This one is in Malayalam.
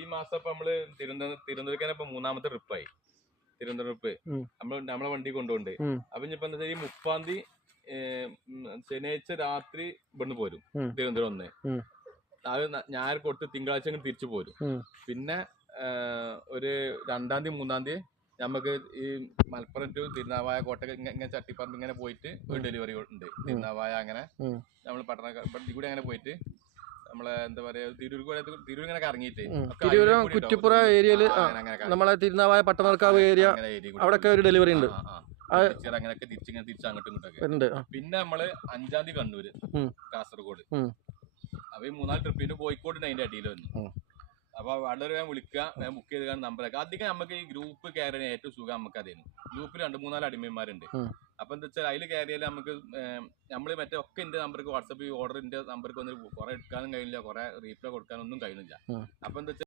ഈ മാസം ഇപ്പൊ നമ്മള് തിരുവനന്തപുരത്ത് ഇപ്പൊ 3ാമത്തെ ട്രിപ്പായി. തിരുവനന്തപുരം ട്രിപ്പ് നമ്മളെ വണ്ടി കൊണ്ടുപോണ്ട്. അപ്പൊ ഇനിയിപ്പോ എന്താ വെച്ചാൽ ഈ 30ാം തീയതി ശനിയാഴ്ച രാത്രി ഇവിടുന്ന് പോരും തിരുവനന്തപുരം ഒന്ന്. അത് ഞായർ കൊടുത്ത് തിങ്കളാഴ്ച തിരിച്ചു പോരും. പിന്നെ ഒരു 2ാം തീയതി 3ാം തീയതി നമുക്ക് ഈ മലപ്പുറം ടു തിരുനാവായ കോട്ടയം ഇങ്ങനെ ചട്ടിപ്പറമ്പ് ഇങ്ങനെ പോയിട്ട് ഒരു ഡെലിവറി ഉണ്ട്. തിരുനാവായ അങ്ങനെ നമ്മൾ കൂടി അങ്ങനെ പോയിട്ട് നമ്മളെ എന്താ പറയാ തിരൂർ ഇങ്ങനെ കറങ്ങിയിട്ട് കുറ്റിപ്പുറ ഏരിയയില് നമ്മളെ തിരുനാവായ പട്ടണക്കാവ് ഏരിയ അവിടെ ഒരു ഡെലിവറി ഉണ്ട്. അങ്ങനെയൊക്കെ തിരിച്ച് അങ്ങോട്ടും ഇങ്ങോട്ടൊക്കെ. പിന്നെ നമ്മള് 5ാം തീയതി കണ്ണൂര് കാസർഗോഡ്. അപ്പൊ ഈ 3-4 ട്രിപ്പിന് കോഴിക്കോട് അതിന്റെ അടിയിൽ വന്നു. അപ്പൊ വളരെ വിളിക്കുക, ബുക്ക് ചെയ്ത് നമ്പറൊക്കെ. അധികം നമുക്ക് ഈ ഗ്രൂപ്പ് കയറാൻ ഏറ്റവും സുഖം നമുക്ക് അതായിരുന്നു. ഗ്രൂപ്പിൽ 2-3-4 അടിമന്മാരുണ്ട്. അപ്പൊ എന്താ വെച്ചാൽ അതിൽ കയറിയാൽ നമുക്ക് നമ്മള് മറ്റേ ഒക്കെ എന്റെ നമ്പർക്ക് വാട്സപ്പ് ഓർഡറിന്റെ നമ്പർക്ക് വന്ന് കുറെ എടുക്കാനും കഴിയില്ല, കുറെ റീപ്ലൈ കൊടുക്കാനൊന്നും കഴിയുന്നില്ല. അപ്പൊ എന്താ വെച്ചാൽ